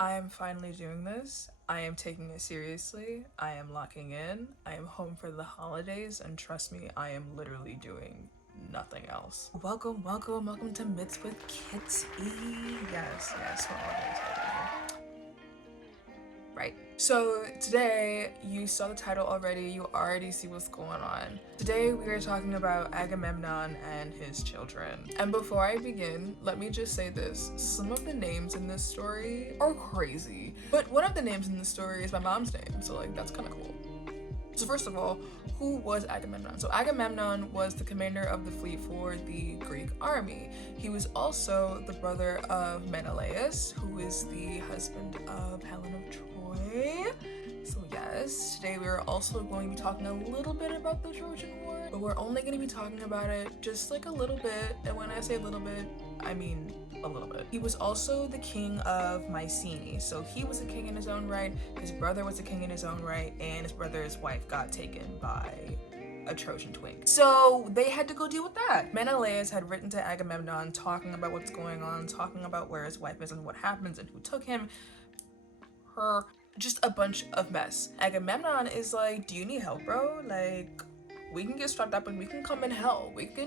I am finally doing this. I am taking it seriously. I am locking in. I am home for the holidays, and trust me, I am literally doing nothing else. Welcome to Myths with Kitty. Yes, for holidays. Right. So today, you saw the title already, you already see what's going on. Today we are talking about Agamemnon and his children. And before I begin, let me just say this. Some of the names in this story are crazy, but one of the names in the story is my mom's name, so like that's kind of cool. So first of all, who was Agamemnon? So Agamemnon was the commander of the fleet for the Greek army. He was also the brother of Menelaus, who is the husband of Helen of Troy. So yes, today we are also going to be talking a little bit about the Trojan War, but we're only going to be talking about it just like a little bit, and when I say a little bit, I mean a little bit. He was also the king of Mycenae, so he was a king in his own right, his brother was a king in his own right, and his brother's wife got taken by a Trojan twink. So they had to go deal with that. Menelaus had written to Agamemnon talking about what's going on, talking about where his wife is and what happens and who took him, her, just a bunch of mess. Agamemnon is like, do you need help, bro? Like, we can get strapped up and we can come in hell. We can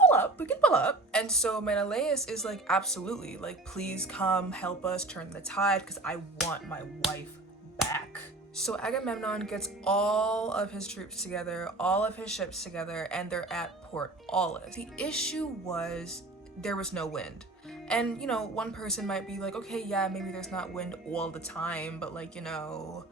pull up. And so Menelaus is like, absolutely, like, please come help us turn the tide because I want my wife back. So Agamemnon gets all of his troops together, all of his ships together, and they're at Port Aulis. The issue was there was no wind. And, you know, one person might be like, okay, yeah, maybe there's not wind all the time, but like, you know,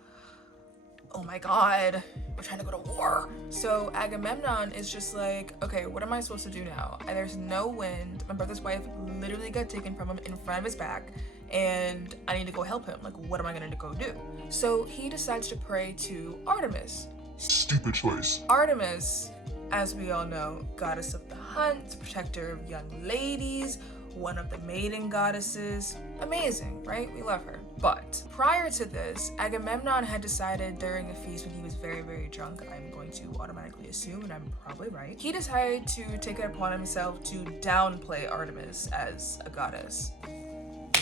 oh my god, we're trying to go to war. So Agamemnon is just like, okay, what am I supposed to do now? And there's no wind. My brother's wife literally got taken from him in front of his back, and I need to go help him. Like, what am I gonna go do? So he decides to pray to Artemis. Stupid choice. Artemis, as we all know, goddess of the hunt, protector of young ladies, one of the maiden goddesses. Amazing, right? We love her. But prior to this, Agamemnon had decided during a feast when he was very, very drunk, I'm going to automatically assume, and I'm probably right, he decided to take it upon himself to downplay Artemis as a goddess.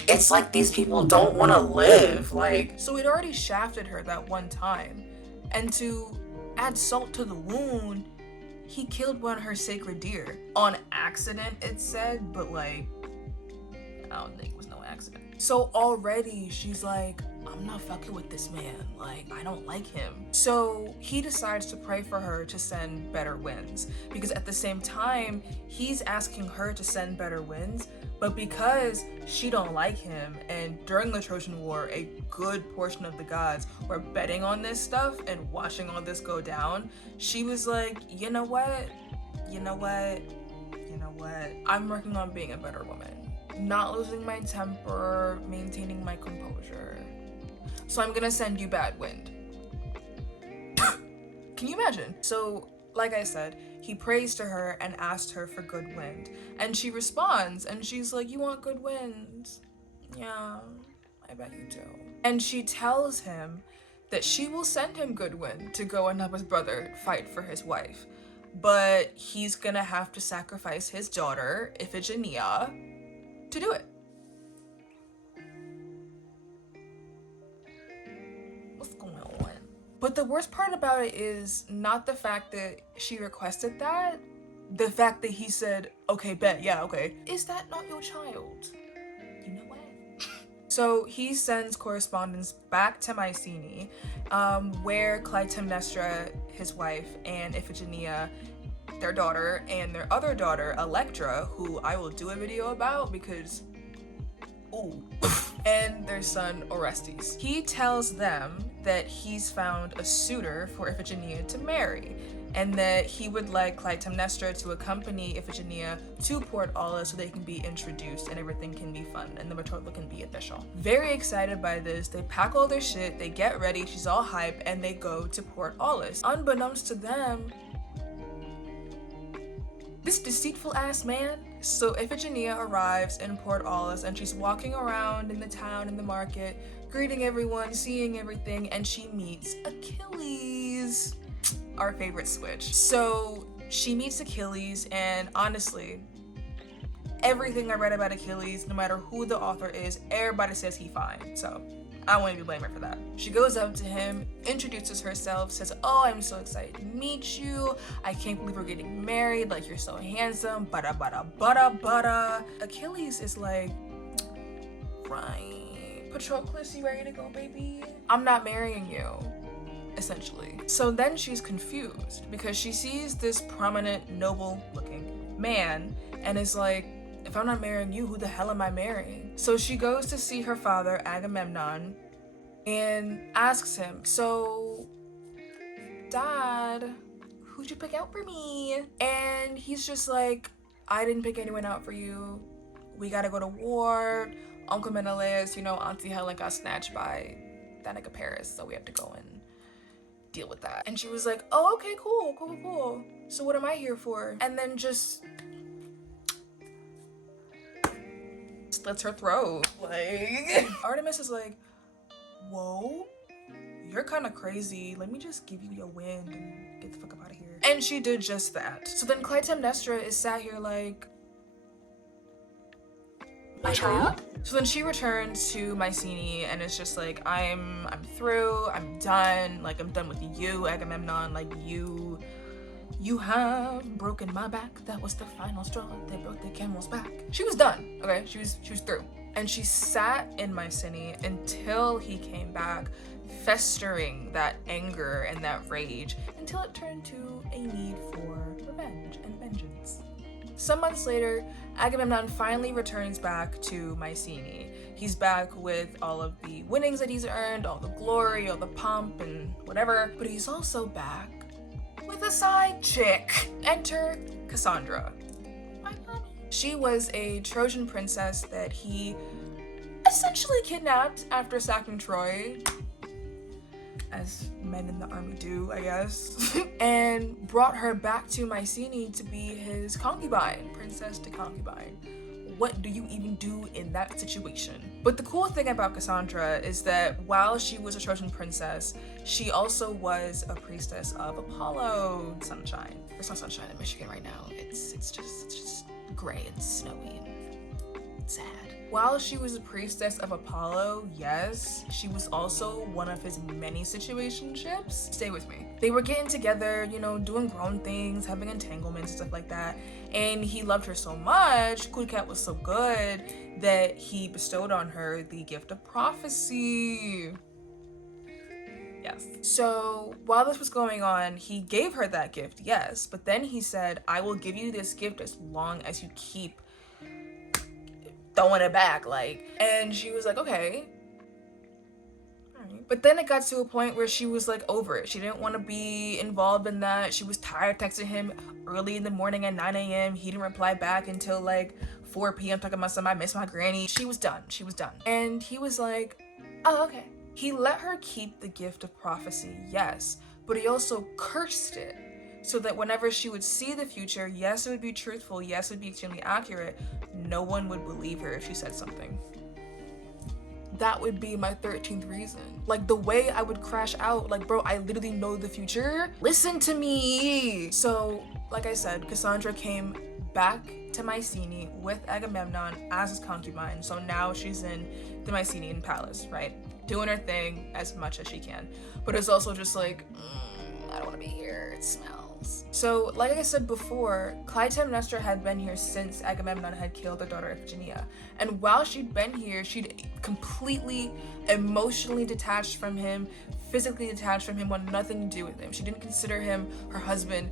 It's like these people don't want to live, like. So he'd already shafted her that one time, and to add salt to the wound, he killed one of her sacred deer. On accident, it said, but like, I don't think it was no accident. So already she's like, I'm not fucking with this man. Like, I don't like him. So he decides to pray for her to send better winds, because at the same time, he's asking her to send better winds, but because she don't like him, and during the Trojan War, a good portion of the gods were betting on this stuff and watching all this go down, she was like, you know what? I'm working on being a better woman. Not losing my temper, maintaining my composure. So I'm gonna send you bad wind. Can you imagine? So, like I said, he prays to her and asked her for good wind. And she responds, and she's like, you want good winds? Yeah, I bet you do. And she tells him that she will send him good wind to go and help his brother fight for his wife. But he's gonna have to sacrifice his daughter, Iphigenia, to do it. What's going on? But the worst part about it is not the fact that she requested that, the fact that he said, okay, bet, yeah, okay. Is that not your child? You know what? So he sends correspondence back to Mycenae, where Clytemnestra, his wife, and Iphigenia, their daughter, and their other daughter, Electra, who I will do a video about because, ooh, and their son, Orestes. He tells them that he's found a suitor for Iphigenia to marry, and that he would like Clytemnestra to accompany Iphigenia to Port Aulis so they can be introduced and everything can be fun and the betrothal can be official. Very excited by this, they pack all their shit, they get ready, she's all hype, and they go to Port Aulis. Unbeknownst to them, this deceitful ass man. So Iphigenia arrives in Port Aulis and she's walking around in the town, in the market, greeting everyone, seeing everything, and she meets Achilles, our favorite switch. So she meets Achilles, and honestly, everything I read about Achilles, no matter who the author is, everybody says he fine. So I won't be blaming her for that. She goes up to him, introduces herself, says, oh, I'm so excited to meet you. I can't believe we're getting married. Like, you're so handsome. Bada, bada, bada, bada. Achilles is like, right. Patroclus, you ready to go, baby? I'm not marrying you, essentially. So then she's confused because she sees this prominent, noble-looking man and is like, if I'm not marrying you, who the hell am I marrying? So she goes to see her father, Agamemnon, and asks him, so, Dad, who'd you pick out for me? And he's just like, I didn't pick anyone out for you. We gotta go to war. Uncle Menelaus, Auntie Helen got snatched by that nigga Paris, so we have to go and deal with that. And she was like, oh, okay, cool. So what am I here for? And then just slits her throat. Like, Artemis is like, whoa, you're kind of crazy. Let me just give you your wind and get the fuck up out of here. And she did just that. So then Clytemnestra is sat here like, my child? So then she returns to Mycenae and it's just like, I'm through, I'm done. Like, I'm done with you, Agamemnon. Like, you have broken my back. That was the final straw. They broke the camel's back. She was done, okay? She was through. And she sat in Mycenae until he came back, festering that anger and that rage until it turned to a need for revenge and vengeance. Some months later, Agamemnon finally returns back to Mycenae. He's back with all of the winnings that he's earned, all the glory, all the pomp and whatever, but he's also back with a side chick. Enter Cassandra. She was a Trojan princess that he essentially kidnapped after sacking Troy, as men in the army do, I guess, and brought her back to Mycenae to be his concubine, princess to concubine. What do you even do in that situation? But the cool thing about Cassandra is that while she was a Trojan princess, she also was a priestess of Apollo. Sunshine. There's no sunshine in Michigan right now. It's just gray and snowy and sad. While she was a priestess of Apollo, yes, she was also one of his many situationships. Stay with me. They were getting together, doing grown things, having entanglements, stuff like that. And he loved her so much, Kulikat was so good, that he bestowed on her the gift of prophecy. Yes. So while this was going on, he gave her that gift, yes. But then he said, I will give you this gift as long as you keep throwing it back, and she was like, okay, all right. But then it got to a point where she was like over it. She didn't want to be involved in that. She was tired texting him early in the morning at 9 a.m. He didn't reply back until 4 p.m. talking about something, I miss my granny. She was done. And he was like, oh, okay. He let her keep the gift of prophecy, yes, but he also cursed it. So that whenever she would see the future, yes, it would be truthful, yes, it would be extremely accurate, no one would believe her if she said something. That would be my 13th reason. The way I would crash out, bro, I literally know the future. Listen to me. So, like I said, Cassandra came back to Mycenae with Agamemnon as his concubine. So now she's in the Mycenaean palace, right? Doing her thing as much as she can. But it's also just I don't want to be here. It smells. So, like I said before, Clytemnestra had been here since Agamemnon had killed their daughter Iphigenia. And while she'd been here, she'd completely emotionally detached from him, physically detached from him, wanted nothing to do with him. She didn't consider him her husband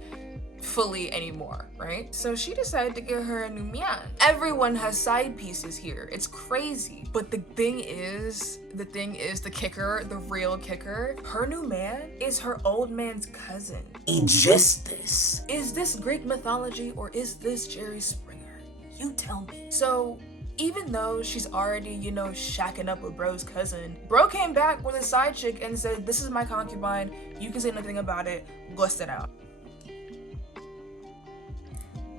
fully anymore, right? So she decided to get her a new man. Everyone has side pieces here. It's crazy. But the thing is, the kicker, the real kicker, her new man is her old man's cousin. Aegisthus. Is this Greek mythology or is this Jerry Springer? You tell me. So even though she's already, shacking up with bro's cousin, bro came back with a side chick and said, this is my concubine. You can say nothing about it. Bust it out.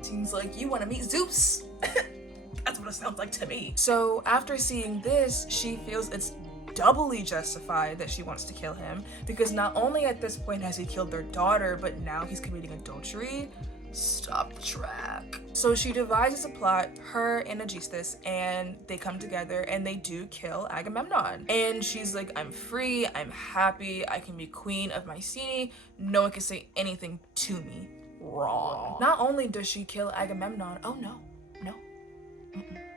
Seems like you want to meet Zeus. That's what it sounds like to me. So after seeing this, she feels it's doubly justified that she wants to kill him, because not only at this point has he killed their daughter, but now he's committing adultery. Stop the track. So she devises a plot, her and Aegisthus, and they come together and they do kill Agamemnon. And she's like, I'm free, I'm happy, I can be queen of Mycenae, no one can say anything to me wrong. Not only does she kill Agamemnon, oh no.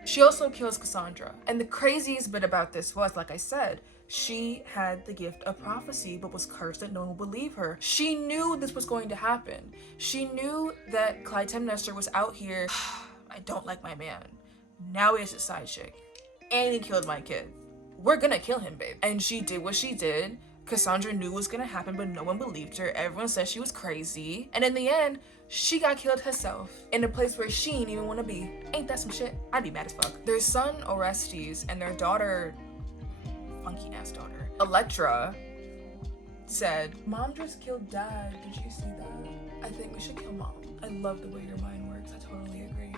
She also kills Cassandra. And the craziest bit about this was, like I said, she had the gift of prophecy, but was cursed that no one would believe her. She knew this was going to happen. She knew that Clytemnestra was out here. I don't like my man. Now he has a side chick. And he killed my kid. We're gonna kill him, babe. And she did what she did. Cassandra knew what was gonna happen, but no one believed her. Everyone said she was crazy. And in the end, she got killed herself in a place where she didn't even want to be. Ain't that some shit? I'd be mad as fuck. Their son, Orestes, and their daughter, funky ass daughter, Electra, said, Mom just killed Dad. Did you see that? I think we should kill Mom. I love the way your mind works. I totally agree.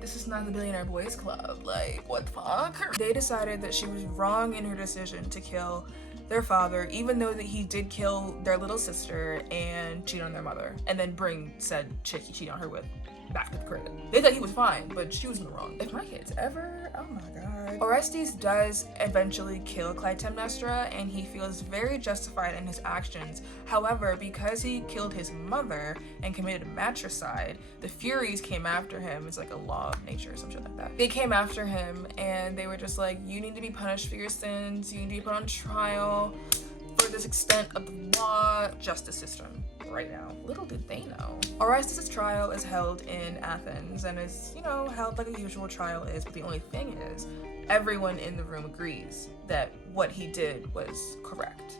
This is not the Billionaire Boys Club. Like, what the fuck? They decided that she was wrong in her decision to kill their father, even though that he did kill their little sister and cheat on their mother, and then bring said chick he cheated on her with back to the crib. They thought he was fine, but she was in the wrong. If my kids ever, oh my god. Orestes does eventually kill Clytemnestra, and he feels very justified in his actions. However, because he killed his mother and committed matricide, the Furies came after him. It's like a law of nature or some shit like that. They came after him and they were just like, you need to be punished for your sins. You need to be put on trial for this extent of the law justice system right now. Little did they know. Orestes' trial is held in Athens and is, you know, held like a usual trial is, but the only thing is, everyone in the room agrees that what he did was correct.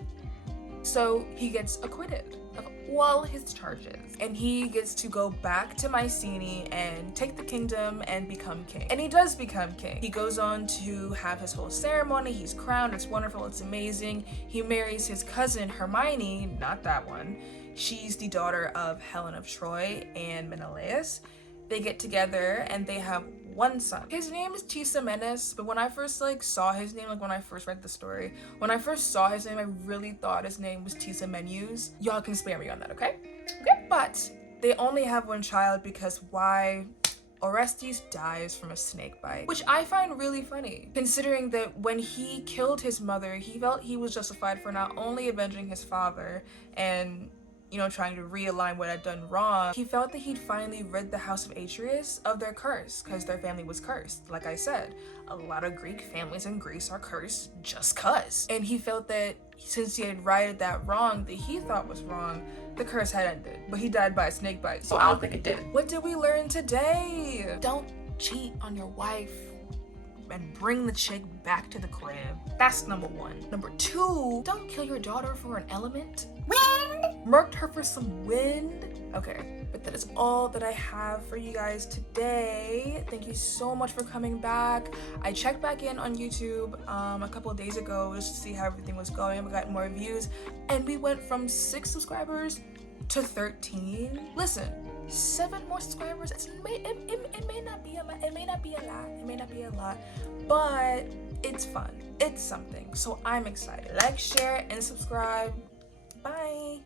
So he gets acquitted of all his charges, and he gets to go back to Mycenae and take the kingdom and become king. And he does become king. He goes on to have his whole ceremony. He's crowned. It's wonderful. It's amazing. He marries his cousin Hermione, not that one. She's the daughter of Helen of Troy and Menelaus. They get together and they have one son. His name is Tisamenes, but when I first saw his name, when I first read the story, when I first saw his name, I really thought his name was Tisamenus. Y'all can spare me on that, okay? Okay. But they only have one child because why? Orestes dies from a snake bite, which I find really funny, considering that when he killed his mother, he felt he was justified for not only avenging his father and, you know, trying to realign what I'd done wrong. He felt that he'd finally rid the house of Atreus of their curse, because their family was cursed. Like I said, a lot of Greek families in Greece are cursed just cuz. And he felt that since he had righted that wrong that he thought was wrong, the curse had ended. But he died by a snake bite, so I don't think it did. What did we learn today? Don't cheat on your wife and bring the chick back to the crib. That's number one. Number two, don't kill your daughter for an element. Wind! Murked her for some wind. Okay, but that is all that I have for you guys today. Thank you so much for coming back. I checked back in on YouTube a couple of days ago just to see how everything was going. We got more views and we went from 6 subscribers to 13. Listen, 7 more subscribers. It may not be a lot. It may not be a lot, but it's fun. It's something. So I'm excited. Like, share, and subscribe. Bye.